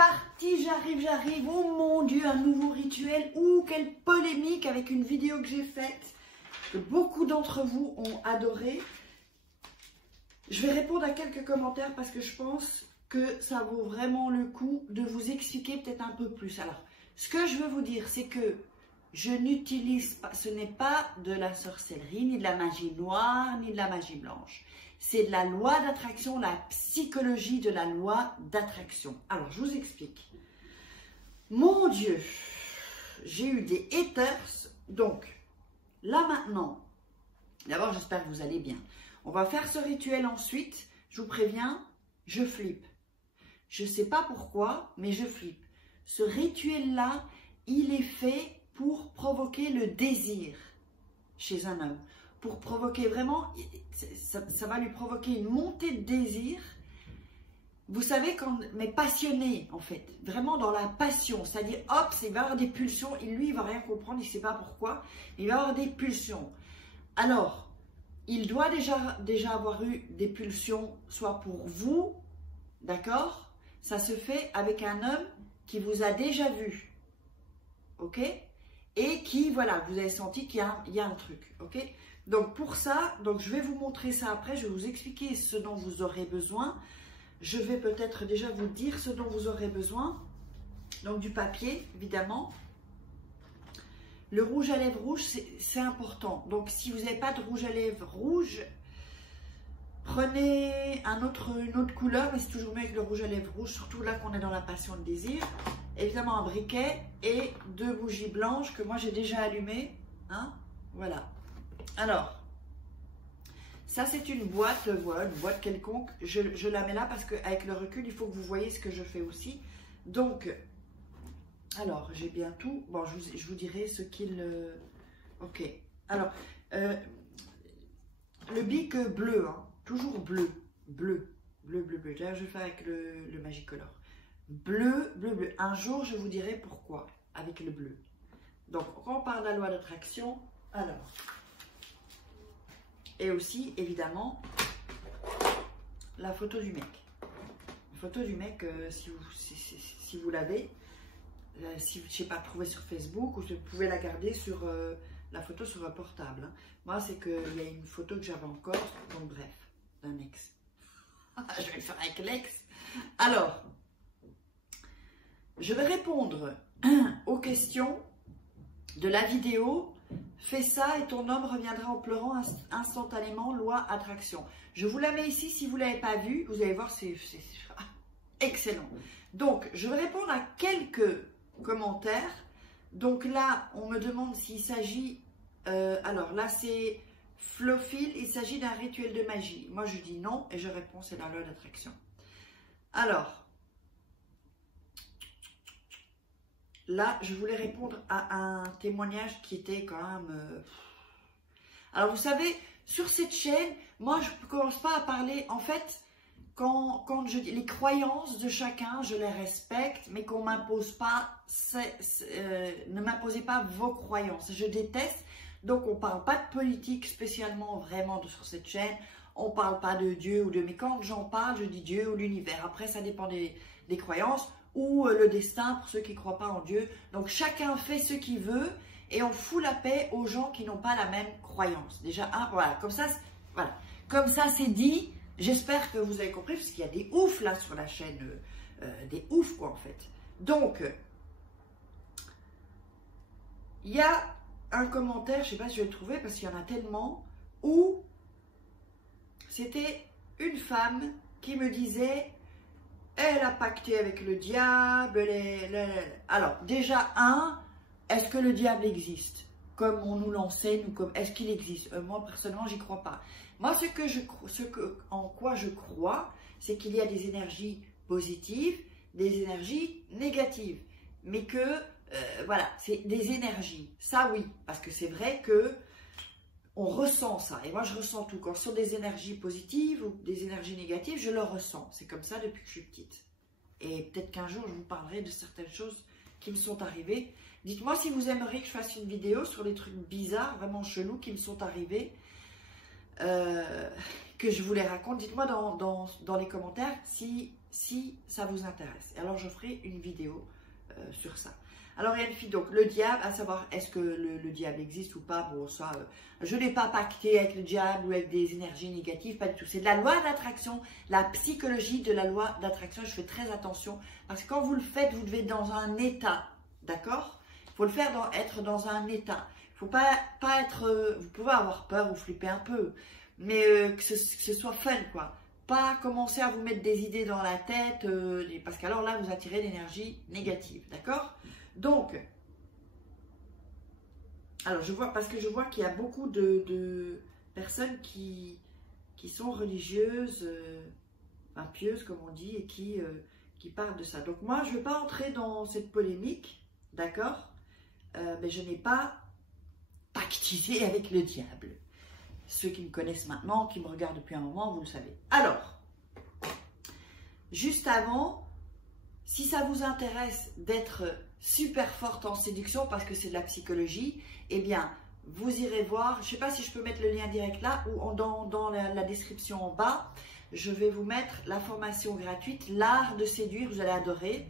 parti, j'arrive. Oh mon Dieu, un nouveau rituel. Ouh, quelle polémique avec une vidéo que j'ai faite, que beaucoup d'entre vous ont adoré. Je vais répondre à quelques commentaires parce que je pense que ça vaut vraiment le coup de vous expliquer peut-être un peu plus. Alors, ce que je veux vous dire, c'est que je n'utilise pas, ce n'est pas de la sorcellerie, ni de la magie noire, ni de la magie blanche. C'est de la loi d'attraction, la psychologie de la loi d'attraction. Alors, je vous explique. Mon Dieu, j'ai eu des haters. Donc, là maintenant, d'abord, j'espère que vous allez bien. On va faire ce rituel ensuite. Je vous préviens, je flippe. Je ne sais pas pourquoi, mais je flippe. Ce rituel-là, il est fait pour provoquer le désir chez un homme. Pour provoquer vraiment, ça va lui provoquer une montée de désir. Vous savez, mais passionné en fait, vraiment dans la passion. C'est-à-dire, hop, il va avoir des pulsions. Lui, il ne va rien comprendre, il ne sait pas pourquoi. Il va avoir des pulsions. Alors, il doit déjà avoir eu des pulsions, soit pour vous, d'accord? Ça se fait avec un homme qui vous a déjà vu, ok? Et qui, voilà, vous avez senti qu'il y a un truc, ok? Donc pour ça, donc je vais vous montrer ça après, je vais vous expliquer ce dont vous aurez besoin. Je vais peut-être déjà vous dire ce dont vous aurez besoin. Donc du papier, évidemment. Le rouge à lèvres rouge, c'est important. Donc si vous n'avez pas de rouge à lèvres rouge, prenez une autre couleur, mais c'est toujours mieux avec le rouge à lèvres rouge, surtout là qu'on est dans la passion de désir. Évidemment un briquet et 2 bougies blanches que moi j'ai déjà allumées. Hein, voilà. Alors, ça c'est une boîte, voilà, une boîte quelconque. Je la mets là parce qu'avec le recul, il faut que vous voyez ce que je fais aussi. Donc, alors j'ai bien tout. Bon, je vous dirai ce qu'il... ok. Alors, le bic bleu, hein, toujours bleu. Là, je vais faire avec le Magicolor. Bleu. Un jour, je vous dirai pourquoi avec le bleu. Donc, quand on parle de la loi d'attraction, alors... Et aussi, évidemment, la photo du mec. La photo du mec, si vous l'avez, si je ne sais pas, trouver sur Facebook, ou vous pouvez la garder sur la photo sur un portable. Hein. Moi, c'est qu'il y a une photo que j'avais encore, donc bref, d'un ex. Je vais le faire avec l'ex. Alors, je vais répondre aux questions de la vidéo. Fais ça et ton homme reviendra en pleurant instantanément, loi attraction. Je vous la mets ici, si vous ne l'avez pas vue, vous allez voir, c'est excellent. Donc, je vais répondre à quelques commentaires. Donc là, on me demande s'il s'agit, alors là c'est Flophile, il s'agit d'un rituel de magie. Moi je dis non et je réponds c'est la loi d'attraction. Alors, là, je voulais répondre à un témoignage qui était quand même... Alors, vous savez, sur cette chaîne, moi, je ne commence pas à parler... En fait, quand je dis les croyances de chacun, je les respecte, mais qu'on ne m'impose pas... ne m'imposez pas vos croyances. Je déteste. Donc, on ne parle pas de politique spécialement, vraiment, sur cette chaîne. On ne parle pas de Dieu ou de... Mais quand j'en parle, je dis Dieu ou l'univers. Après, ça dépend des croyances. Ou le destin pour ceux qui ne croient pas en Dieu. Donc chacun fait ce qu'il veut et on fout la paix aux gens qui n'ont pas la même croyance. Déjà, voilà, comme ça c'est dit. J'espère que vous avez compris parce qu'il y a des oufs là sur la chaîne, des oufs quoi en fait. Donc, il y a un commentaire, je ne sais pas si je vais le trouver parce qu'il y en a tellement, où c'était une femme qui me disait... Elle a pacté avec le diable. Alors, déjà, est-ce que le diable existe? Comme on nous l'enseigne, est-ce qu'il existe? Moi, personnellement, j'y crois pas. Moi, en quoi je crois, c'est qu'il y a des énergies positives, des énergies négatives. Mais que, voilà, c'est des énergies. Ça, oui, parce que c'est vrai que on ressent ça. Et moi, je ressens tout. Quand ce sont des énergies positives ou des énergies négatives, je le ressens. C'est comme ça depuis que je suis petite. Et peut-être qu'un jour, je vous parlerai de certaines choses qui me sont arrivées. Dites-moi si vous aimeriez que je fasse une vidéo sur les trucs bizarres, vraiment chelous, qui me sont arrivés, que je vous les raconte. Dites-moi dans les commentaires si si ça vous intéresse. Alors je ferai une vidéo sur ça. Alors il y a une fille, donc le diable, à savoir est-ce que le diable existe ou pas. Bon ça, je n'ai pas pacté avec le diable ou avec des énergies négatives, pas du tout. C'est de la loi d'attraction, la psychologie de la loi d'attraction. Je fais très attention parce que quand vous le faites, vous devez être dans un état, d'accord? Il faut le faire être dans un état. Il ne faut pas être, vous pouvez avoir peur ou flipper un peu, mais que ce soit fun quoi. Pas commencer à vous mettre des idées dans la tête, parce qu'alors là, vous attirez l'énergie négative, d'accord? Donc, alors je vois, parce que je vois qu'il y a beaucoup de personnes qui sont religieuses, enfin, pieuses comme on dit, et qui parlent de ça. Donc moi, je ne veux pas entrer dans cette polémique, d'accord? Mais je n'ai pas pactisé avec le diable. Ceux qui me connaissent maintenant, qui me regardent depuis un moment, vous le savez. Alors, juste avant, si ça vous intéresse d'être super forte en séduction, parce que c'est de la psychologie, eh bien, vous irez voir, je ne sais pas si je peux mettre le lien direct là, ou dans la description en bas, je vais vous mettre la formation gratuite, l'art de séduire, vous allez adorer.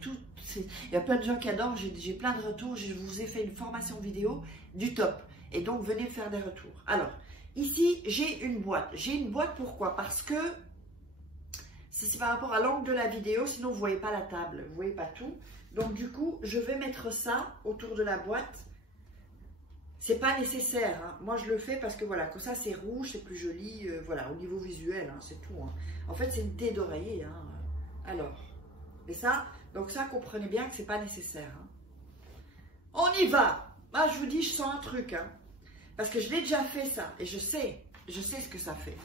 Il y a plein de gens qui adorent, j'ai plein de retours, je vous ai fait une formation vidéo du top. Et donc, venez me faire des retours. Alors, ici, j'ai une boîte. J'ai une boîte, pourquoi? Parce que c'est par rapport à l'angle de la vidéo, sinon vous ne voyez pas la table, vous ne voyez pas tout. Donc du coup, je vais mettre ça autour de la boîte. C'est pas nécessaire, hein. Moi je le fais parce que voilà, comme ça c'est rouge, c'est plus joli, voilà, au niveau visuel, hein, c'est tout. Hein. En fait, c'est une thé d'oreiller. Hein. Alors, et ça, donc ça, comprenez bien que c'est pas nécessaire. Hein. On y va. Ah, je vous dis, je sens un truc, hein. Parce que je l'ai déjà fait ça, et je sais ce que ça fait.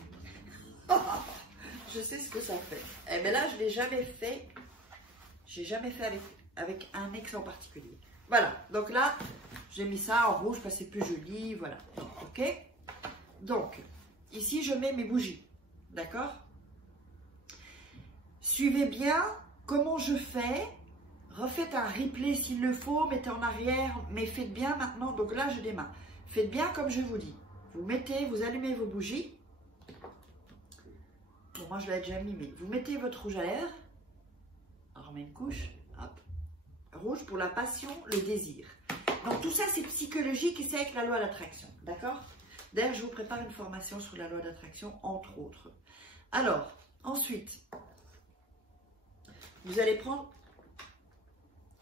Je sais ce que ça fait. Eh bien là, je ne l'ai jamais fait. Je n'ai jamais fait avec un ex en particulier. Voilà. Donc là, j'ai mis ça en rouge parce que c'est plus joli. Voilà. OK? Donc, ici, je mets mes bougies. D'accord? Suivez bien comment je fais. Refaites un replay s'il le faut. Mettez en arrière. Mais faites bien maintenant. Donc là, je démarre. Faites bien comme je vous dis. Vous allumez vos bougies. Bon, moi je l'ai déjà mis, mais vous mettez votre rouge à lèvres. On remet une couche. Hop. Rouge pour la passion, le désir. Donc tout ça c'est psychologique et c'est avec la loi d'attraction. D'accord? D'ailleurs, je vous prépare une formation sur la loi d'attraction, entre autres. Alors, ensuite, vous allez prendre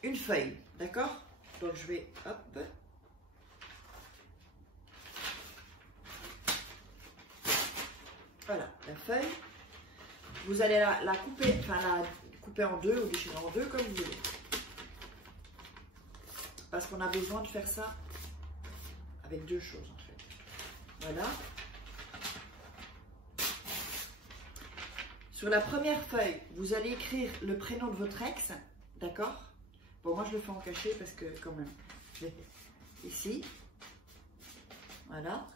une feuille. D'accord? Donc je vais, hop. Voilà, la feuille. Vous allez la couper, enfin la couper en deux ou déchirer en deux comme vous voulez. Parce qu'on a besoin de faire ça avec deux choses en fait. Voilà. Sur la première feuille, vous allez écrire le prénom de votre ex, d'accord? Bon, moi je le fais en cachet parce que quand même, ici, voilà.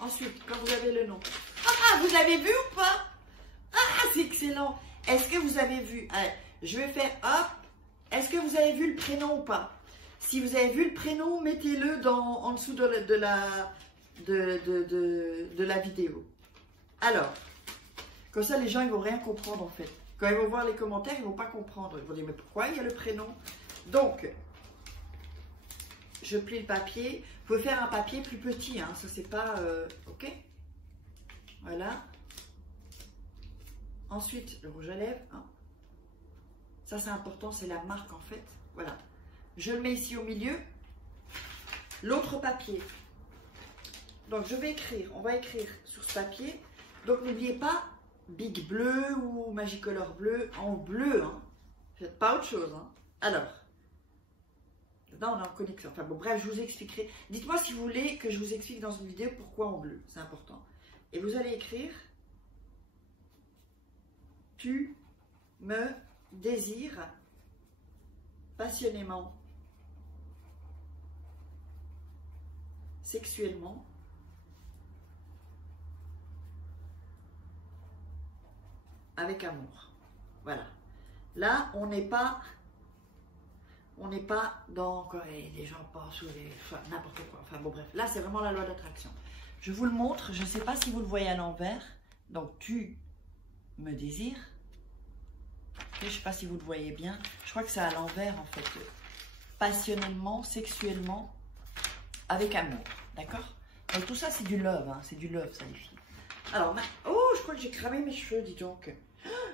Ensuite, quand vous avez le nom, ah, vous avez vu ou pas? Ah, c'est excellent. Est-ce que vous avez vu? Allez, je vais faire hop. Est-ce que vous avez vu le prénom ou pas? Si vous avez vu le prénom, mettez-le en dessous de la vidéo. Alors, comme ça, les gens, ils vont rien comprendre en fait. Quand ils vont voir les commentaires, ils vont pas comprendre. Ils vont dire, mais pourquoi il y a le prénom? Donc, je plie le papier. Vous pouvez faire un papier plus petit, hein. Ça, c'est pas... ok? Voilà. Ensuite, le rouge à lèvres. Hein. Ça, c'est important, c'est la marque en fait. Voilà. Je le mets ici au milieu. L'autre papier. Donc, je vais écrire. On va écrire sur ce papier. Donc, n'oubliez pas Big Bleu ou Magicolor bleu en bleu. Hein. Faites pas autre chose. Hein. Alors, là, on est en connexion. Enfin bon, bref, je vous expliquerai. Dites-moi si vous voulez que je vous explique dans une vidéo pourquoi en bleu. C'est important. Et vous allez écrire « Tu me désires passionnément, sexuellement, avec amour. » Voilà. Là, on n'est pas dans quand les gens pensent ou n'importe quoi. Enfin bon, bref. Là, c'est vraiment la loi d'attraction. Je vous le montre. Je ne sais pas si vous le voyez à l'envers. Donc, tu me désires Je ne sais pas si vous le voyez bien. Je crois que c'est à l'envers en fait. Passionnellement, sexuellement, avec amour. D'accord? Donc tout ça c'est du love. Hein. C'est du love ça les filles. Alors, oh, je crois que j'ai cramé mes cheveux, dis donc.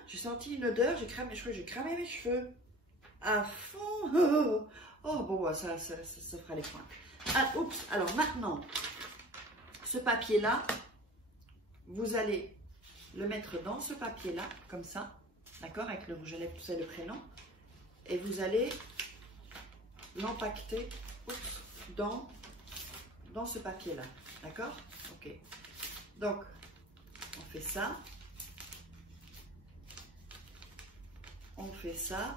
J'ai senti une odeur, je crois que j'ai cramé mes cheveux. À fond. Oh, bon, bah, ça fera les points. Ah, oups, alors maintenant, ce papier-là, vous allez le mettre dans ce papier-là, comme ça, d'accord, avec le rouge à lèvres, tout ça, le prénom. Et vous allez l'empacter dans ce papier-là, d'accord? Ok. Donc, on fait ça. On fait ça.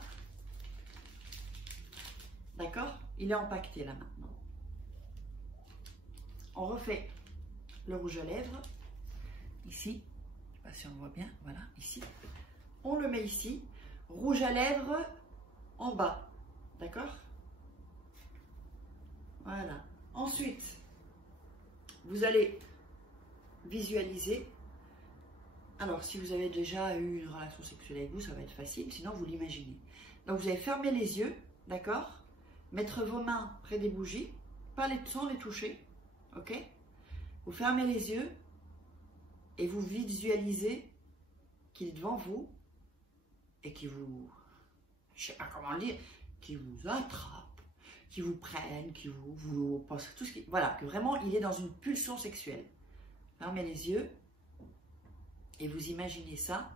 D'accord? Il est empaqueté là maintenant. On refait le rouge à lèvres. Ici. Je ne sais pas si on voit bien. Voilà, ici. On le met ici. Rouge à lèvres en bas. D'accord? Voilà. Ensuite, vous allez visualiser. Alors, si vous avez déjà eu une relation sexuelle avec vous, ça va être facile. Sinon, vous l'imaginez. Donc, vous allez fermer les yeux. D'accord? Mettre vos mains près des bougies, pas sans les toucher, ok? Vous fermez les yeux et vous visualisez qu'il est devant vous et qu'il vous, je sais pas comment le dire, qu'il vous attrape, qu'il vous prenne, qu'il vous pense tout ce qui, voilà, que vraiment il est dans une pulsion sexuelle. Fermez les yeux et vous imaginez ça.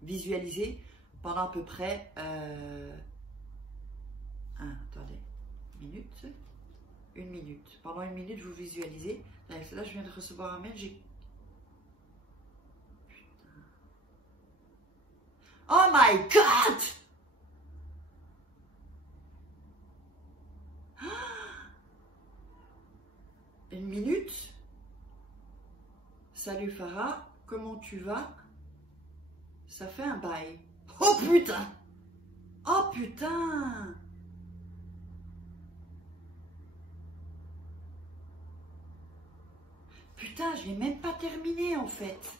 Visualisez pendant à peu près, attendez, une minute. Pendant une minute, vous visualisez. Là, je viens de recevoir un mail, j'ai... Putain. Oh my God! Une minute. Salut Farah, comment tu vas? Ça fait un bail. Oh putain! Oh putain! Putain, je l'ai même pas terminé en fait.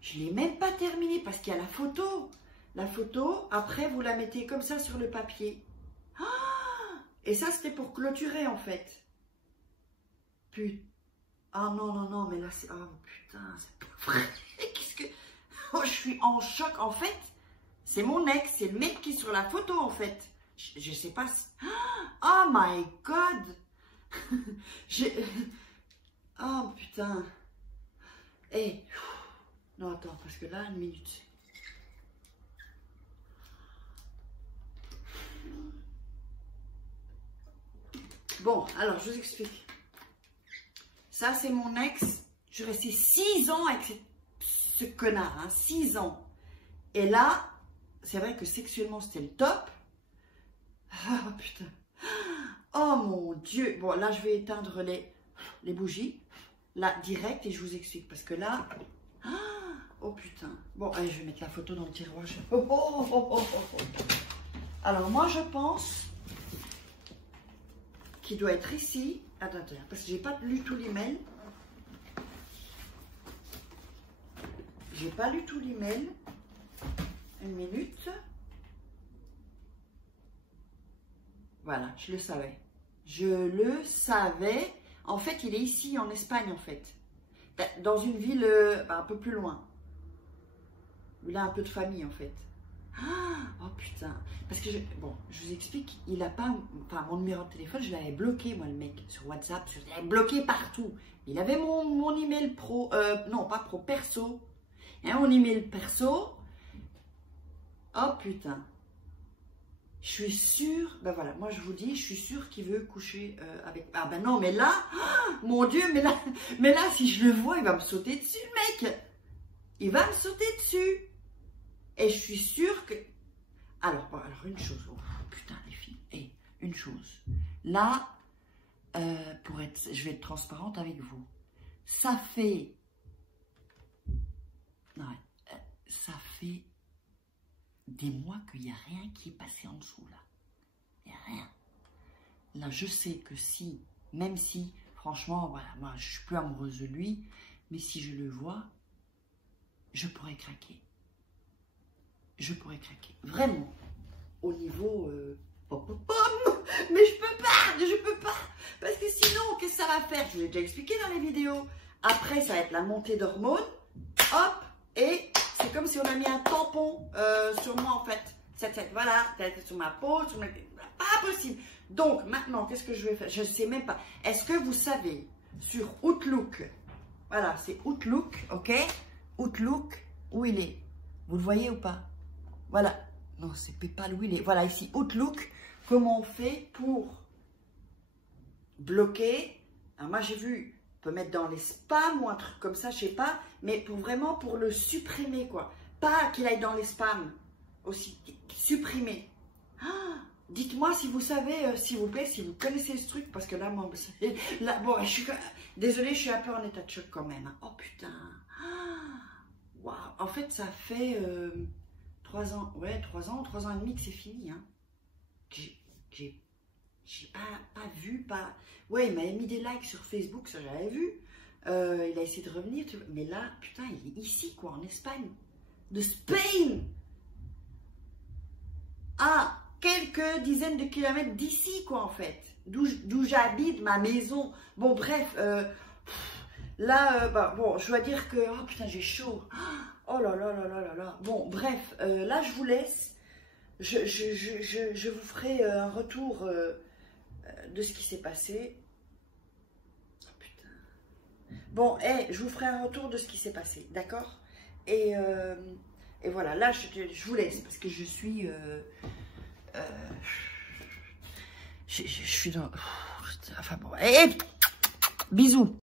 Je l'ai même pas terminé parce qu'il y a la photo. La photo, après vous la mettez comme ça sur le papier. Ah! Et ça c'était pour clôturer en fait. Putain. Ah non, non, non, mais là c'est... Oh putain, c'est pas vrai. Qu'est-ce que... Oh, je suis en choc en fait. C'est mon ex, c'est le mec qui est sur la photo en fait. Je sais pas si... Oh my God. Oh putain. Eh. Non, attends, parce que là, une minute. Bon, alors, je vous explique. Ça, c'est mon ex. Je suis restée 6 ans avec ce connard, hein, 6 ans. Et là, c'est vrai que sexuellement, c'était le top. Ah, putain. Oh, mon Dieu. Bon, là, je vais éteindre les bougies. Là, direct, et je vous explique. Parce que là... Oh, putain. Bon, allez, je vais mettre la photo dans le tiroir. Oh, oh, oh, oh, oh. Alors, moi, je pense qu'il doit être ici. Attends, parce que j'ai pas lu tout l'email. J'ai pas lu tout l'email. Une minute. Voilà, je le savais. Je le savais. En fait, il est ici, en Espagne, en fait. Dans une ville un peu plus loin. Il a un peu de famille, en fait. Oh, putain. Parce que, bon, je vous explique, il n'a pas... Enfin, mon numéro de téléphone, je l'avais bloqué, moi, le mec, sur WhatsApp. Je l'avais bloqué partout. Il avait mon email pro... non, pas pro, perso. Et mon email perso. Oh, putain. Je suis sûre, ben voilà, moi je vous dis, je suis sûre qu'il veut coucher avec... Ah ben non, mais là, oh, mon Dieu, mais là, si je le vois, il va me sauter dessus, le mec. Il va me sauter dessus. Et je suis sûre que... Alors, bon, alors une chose, oh, putain les filles, hey, une chose. Là, je vais être transparente avec vous. Ça fait... Non, ça fait... des mois qu'il n'y a rien qui est passé en dessous, là. Il n'y a rien. Là, je sais que si, même si, franchement, voilà, moi, je suis plus amoureuse de lui, Mais si je le vois, je pourrais craquer. Je pourrais craquer. Vraiment. Au niveau... Mais je peux pas. Parce que sinon, qu'est-ce que ça va faire? Je vous l'ai déjà expliqué dans les vidéos. Après, ça va être la montée d'hormones. Hop. Et c'est comme si on a mis un tampon sur moi, en fait. Voilà, sur ma peau, sur ma... Pas possible. Donc, maintenant, qu'est-ce que je vais faire? Je ne sais même pas. Est-ce que vous savez, sur Outlook, voilà, c'est Outlook, ok? Outlook, où il est? Vous le voyez ou pas? Voilà. Non, c'est PayPal, où il est? Voilà, ici, Outlook. Comment on fait pour bloquer? Alors, moi, j'ai vu, on peut mettre dans les spams ou un truc comme ça, je sais pas. Mais pour vraiment, pour le supprimer, quoi. Pas qu'il aille dans les spams. Aussi, supprimer. Ah, dites-moi si vous savez, s'il vous plaît, si vous connaissez ce truc, parce que là, moi, là bon, désolée, je suis un peu en état de choc quand même. Hein. Oh putain. Ah, waouh. En fait, ça fait 3 ans, ouais, 3 ans et demi que c'est fini. Hein. J'ai pas vu, pas... Ouais, il m'avait mis des likes sur Facebook, ça j'avais vu. Il a essayé de revenir, tu vois. Mais là, putain, il est ici, quoi, en Espagne. De Spain. À quelques dizaines de kilomètres d'ici, quoi, en fait. D'où j'habite, ma maison. Bon, bref, là, bah, bon, je dois dire que... Oh, putain, j'ai chaud. Oh là là là là là là. Bon, bref, là, je vous laisse. Je vous ferai un retour de ce qui s'est passé. Oh, putain. Bon, je vous ferai un retour de ce qui s'est passé, d'accord? Et voilà, là, je vous laisse parce que je suis... je suis dans... Enfin bon, bisous.